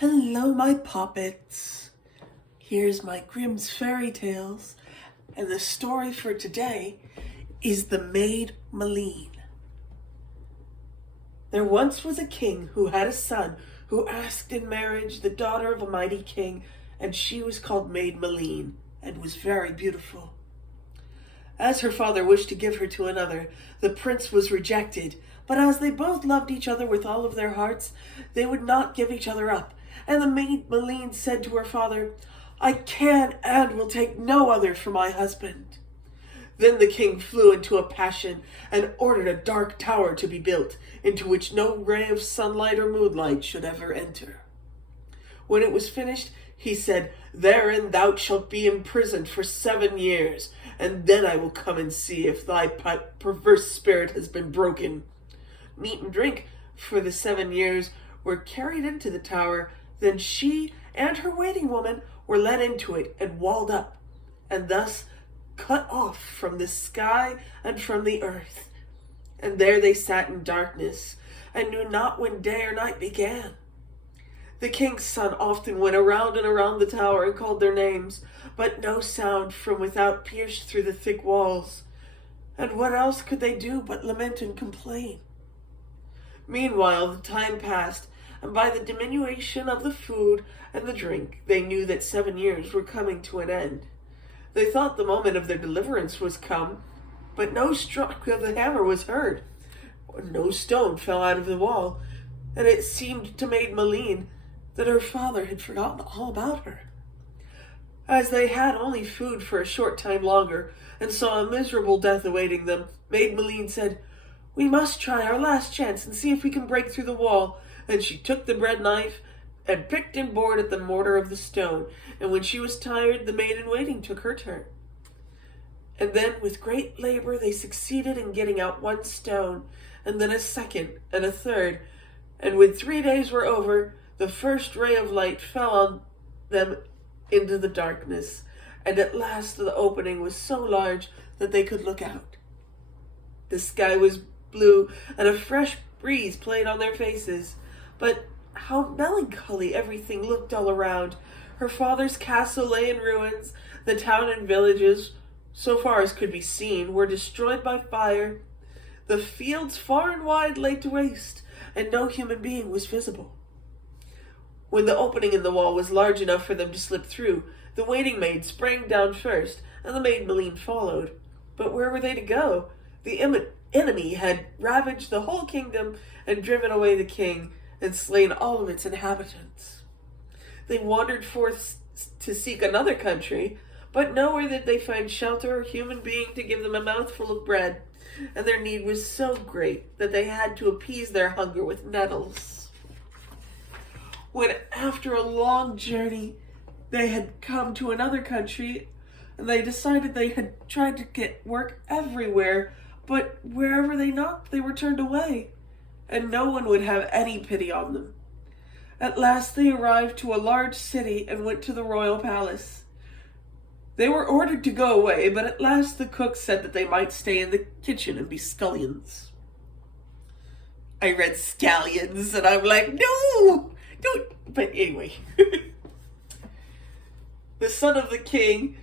Hello, my puppets. Here's my Grimm's fairy tales, and the story for today is the maid Maileen. There once was a king who had a son who asked in marriage the daughter of a mighty king, and she was called Maid Maileen and was very beautiful. As her father wished to give her to another, the prince was rejected, but as they both loved each other with all of their hearts, they would not give each other up. And the maid Maileen said to her father, "I can and will take no other for my husband." Then the king flew into a passion and ordered a dark tower to be built, into which no ray of sunlight or moonlight should ever enter. When it was finished, he said, "Therein thou shalt be imprisoned for 7 years, and then I will come and see if thy perverse spirit has been broken." Meat and drink for the 7 years were carried into the tower. Then she and her waiting woman were let into it and walled up, and thus cut off from the sky and from the earth. And there they sat in darkness, and knew not when day or night began. The king's son often went around and around the tower and called their names, but no sound from without pierced through the thick walls. And what else could they do but lament and complain? Meanwhile, the time passed, and by the diminution of the food and the drink, they knew that 7 years were coming to an end. They thought the moment of their deliverance was come, but no stroke of the hammer was heard. No stone fell out of the wall, and it seemed to Maid Maileen that her father had forgotten all about her. As they had only food for a short time longer, and saw a miserable death awaiting them, Maid Maileen said, "We must try our last chance and see if we can break through the wall." And she took the bread knife and picked and bored at the mortar of the stone. And when she was tired, the maid in waiting took her turn. And then with great labor they succeeded in getting out 1 stone, and then a second and a third. And when 3 days were over, the first ray of light fell on them into the darkness, and at last the opening was so large that they could look out. The sky was blue, and a fresh breeze played on their faces. But how melancholy everything looked all around. Her father's castle lay in ruins. The town and villages, so far as could be seen, were destroyed by fire. The fields far and wide lay to waste, and no human being was visible. When the opening in the wall was large enough for them to slip through, the waiting maid sprang down first, and the maid Maileen followed. But where were they to go? The enemy had ravaged the whole kingdom and driven away the king, and slain all of its inhabitants. They wandered forth to seek another country, but nowhere did they find shelter or human being to give them a mouthful of bread, and their need was so great that they had to appease their hunger with nettles. When after a long journey they had come to another country, and they decided they had tried to get work everywhere, but wherever they knocked they were turned away, and no one would have any pity on them. At last they arrived to a large city and went to the royal palace. They were ordered to go away, but at last the cook said that they might stay in the kitchen and be scullions. I read scallions, and I'm like, no, don't. But anyway, the son of the king,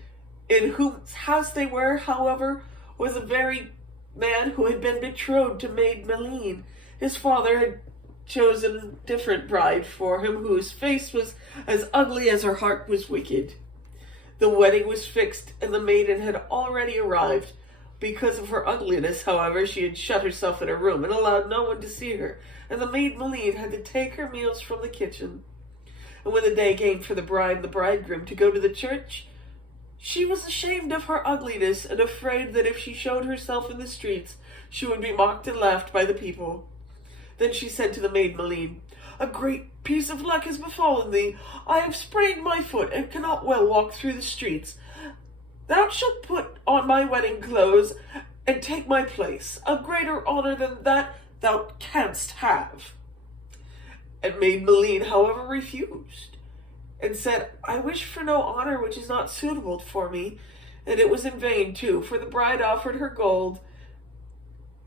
in whose house they were, however, was a very man who had been betrothed to Maid Maileen. His father had chosen a different bride for him, whose face was as ugly as her heart was wicked. The wedding was fixed, and the maiden had already arrived. Because of her ugliness, however, she had shut herself in her room and allowed no one to see her, and the maid Maileen had to take her meals from the kitchen. And when the day came for the bride and the bridegroom to go to the church, she was ashamed of her ugliness and afraid that if she showed herself in the streets, she would be mocked and laughed by the people. Then she said to the maid Maileen, "A great piece of luck has befallen thee. I have sprained my foot and cannot well walk through the streets. Thou shalt put on my wedding clothes and take my place. A greater honor than that thou canst have." And Maid Maileen, however, refused, and said, "I wish for no honor which is not suitable for me." And it was in vain, too, for the bride offered her gold,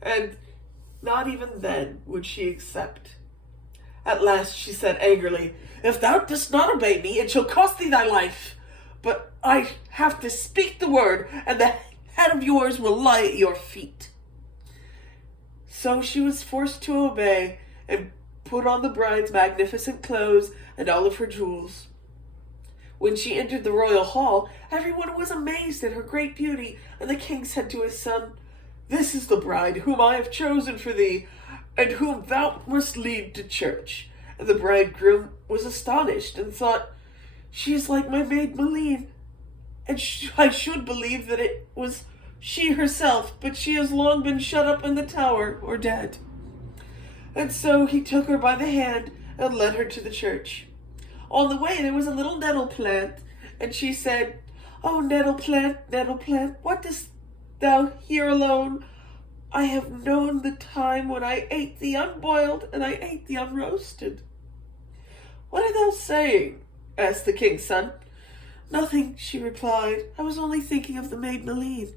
and not even then would she accept. At last she said angrily, "If thou dost not obey me, it shall cost thee thy life. But I have to speak the word, and the head of yours will lie at your feet." So she was forced to obey, and put on the bride's magnificent clothes and all of her jewels. When she entered the royal hall, everyone was amazed at her great beauty, and the king said to his son, "This is the bride whom I have chosen for thee, and whom thou must lead to church." And the bridegroom was astonished, and thought, "She is like my maid Maileen, and I should believe that it was she herself, but she has long been shut up in the tower, or dead." And so he took her by the hand, and led her to the church. On the way there was a little nettle plant, and she said, "Oh, nettle plant, what dost thou here alone? I have known the time when I ate the unboiled, and I ate the unroasted." "What art thou saying?" asked the king's son. "Nothing," she replied. "I was only thinking of the maid Maileen."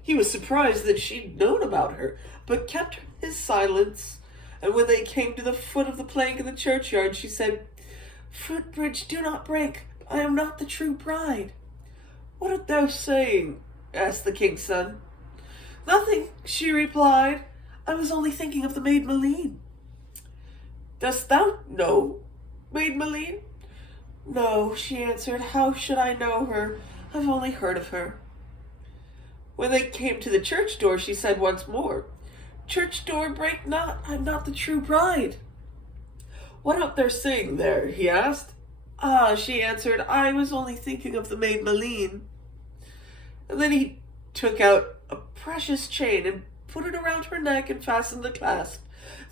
He was surprised that she'd known about her, but kept his silence. And when they came to the foot of the plank in the churchyard, she said, "Footbridge, do not break. I am not the true bride." "What art thou saying?" asked the king's son. "Nothing," she replied. "I was only thinking of the maid Maileen." "Dost thou know maid Maileen?" "No," she answered. "How should I know her? I've only heard of her." When they came to the church door, she said once more, "Church door, break not. I'm not the true bride." "What art thou saying there?" he asked. "Ah," she answered, "I was only thinking of the maid Maileen." And then he took out a precious chain and put it around her neck and fastened the clasp.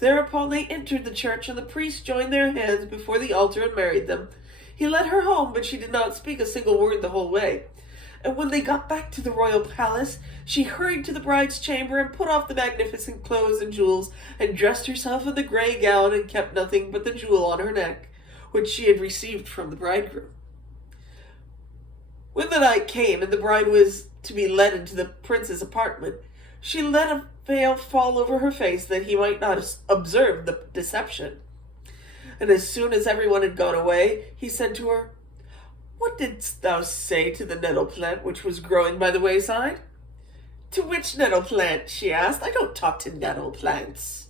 Thereupon they entered the church, and the priest joined their hands before the altar and married them. He led her home, but she did not speak a single word the whole way. And when they got back to the royal palace, she hurried to the bride's chamber and put off the magnificent clothes and jewels, and dressed herself in the gray gown, and kept nothing but the jewel on her neck, which she had received from the bridegroom. When the night came, and the bride was to be led into the prince's apartment, she let a veil fall over her face, that he might not observe the deception. And as soon as everyone had gone away, he said to her, "What didst thou say to the nettle plant which was growing by the wayside?" "To which nettle plant?" she asked. "I don't talk to nettle plants."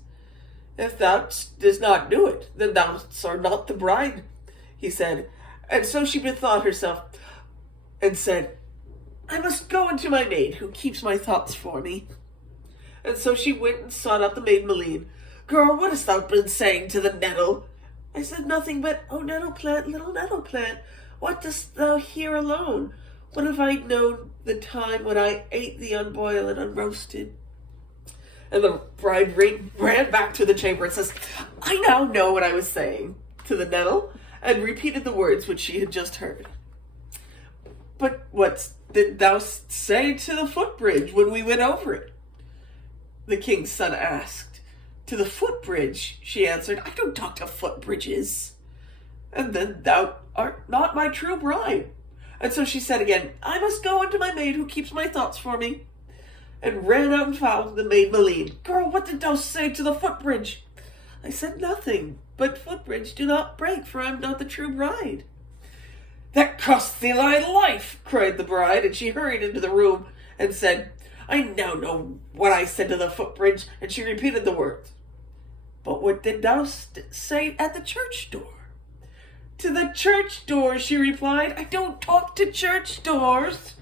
"If thou dost not do it, then thou art not the bride," he said. And so she bethought herself, and said, "I must go unto my maid, who keeps my thoughts for me." And so she went and sought out the maid Maileen. "Girl, what hast thou been saying to the nettle?" "I said nothing but, 'Oh, nettle plant, little nettle plant, what dost thou here alone? What if I known the time when I ate the unboiled and unroasted?'" And the bride ran back to the chamber and says, "I now know what I was saying to the nettle," and repeated the words which she had just heard. "But what did thou say to the footbridge when we went over it?" the king's son asked. "To the footbridge," she answered. "I don't talk to footbridges." "And then thou art not my true bride." And so she said again, "I must go unto my maid, who keeps my thoughts for me," and ran out and found the maid Maileen. "Girl, what did thou say to the footbridge?" "I said nothing, but footbridge, do not break, for I am not the true bride." "That cost thee thy life," cried the bride, and she hurried into the room and said, "I now know what I said to the footbridge," and she repeated the words. "But what did thou say at the church door?" "To the church door," she replied. "I don't talk to church doors."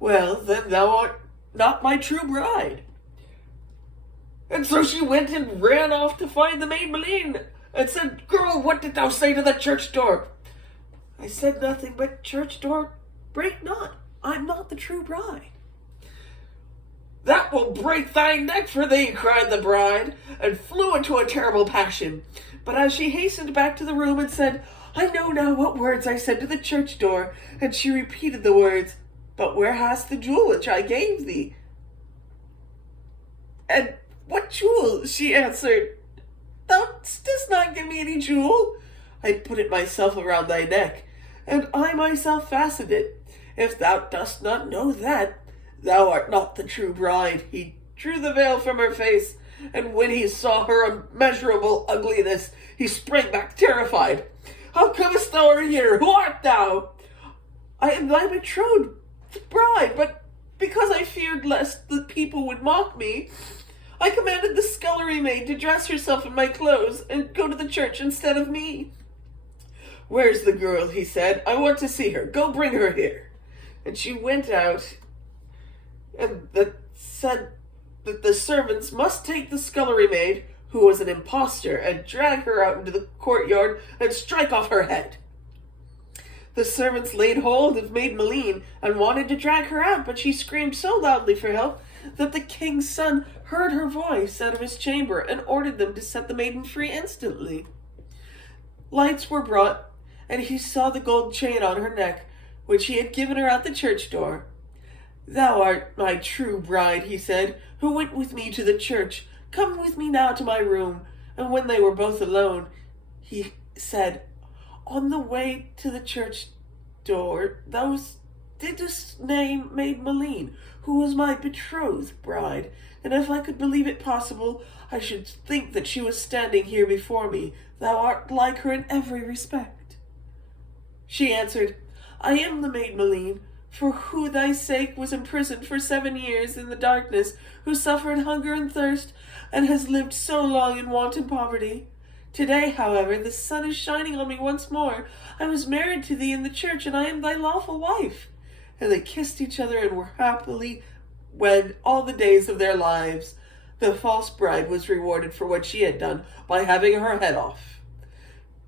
"Well, then thou art not my true bride." And so she went and ran off to find the maid Maileen, and said, "Girl, what did thou say to the church door?" "I said nothing but, church door, break not. I'm not the true bride." "That will break thy neck for thee," cried the bride, and flew into a terrible passion. But as she hastened back to the room and said, "I know now what words I said to the church door," and she repeated the words, "But where hast the jewel which I gave thee?" "And what jewel?" she answered. "Thou didst not give me any jewel. I put it myself around thy neck, and I myself fastened it. If thou dost not know that, thou art not the true bride." He drew the veil from her face, and when he saw her immeasurable ugliness, he sprang back terrified. How comest thou here? Who art thou? I am thy betrothed bride, but because I feared lest the people would mock me, I commanded the scullery maid to dress herself in my clothes and go to the church instead of me. Where's the girl? He said. I want to see her. Go bring her here. And she went out, and said that the servants must take the scullery maid, who was an impostor, and drag her out into the courtyard and strike off her head. The servants laid hold of Maid Maileen and wanted to drag her out, but she screamed so loudly for help that the king's son heard her voice out of his chamber and ordered them to set the maiden free instantly. Lights were brought, and he saw the gold chain on her neck, which he had given her at the church door. Thou art my true bride, he said, who went with me to the church. Come with me now to my room. And when they were both alone, he said, On the way to the church door, thou didst name Maid Maileen, who was my betrothed bride, and if I could believe it possible, I should think that she was standing here before me. Thou art like her in every respect. She answered, I am the Maid Maileen, for who thy sake was imprisoned for 7 years in the darkness, who suffered hunger and thirst, and has lived so long in want and poverty. Today, however, the sun is shining on me once more. I was married to thee in the church, and I am thy lawful wife. And they kissed each other and were happily wed all the days of their lives. The false bride was rewarded for what she had done by having her head off.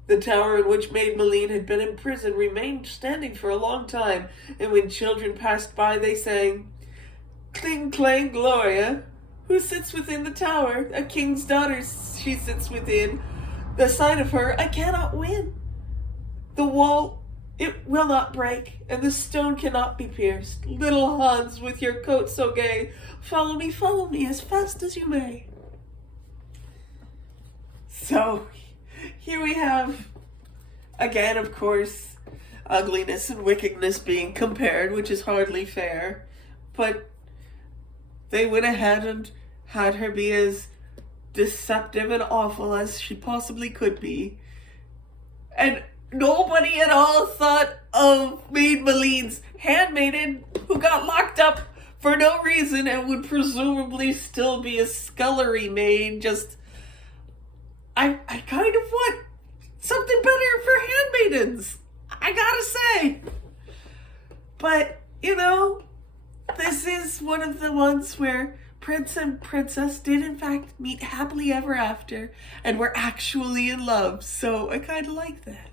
The tower in which Maid Maileen had been imprisoned remained standing for a long time, and when children passed by, they sang, Cling, clang, Gloria, who sits within the tower? A king's daughter she sits within. The sight of her I cannot win. The wall, it will not break, and the stone cannot be pierced. Little Hans, with your coat so gay, follow me as fast as you may. So, here we have, again, of course, ugliness and wickedness being compared, which is hardly fair. But they went ahead and had her be as deceptive and awful as she possibly could be. And nobody at all thought of Maid Maileen's handmaiden, who got locked up for no reason and would presumably still be a scullery maid. I kind of want something better for handmaidens, I gotta say. But, this is one of the ones where Prince and Princess did in fact meet happily ever after and were actually in love. So I kind of like that.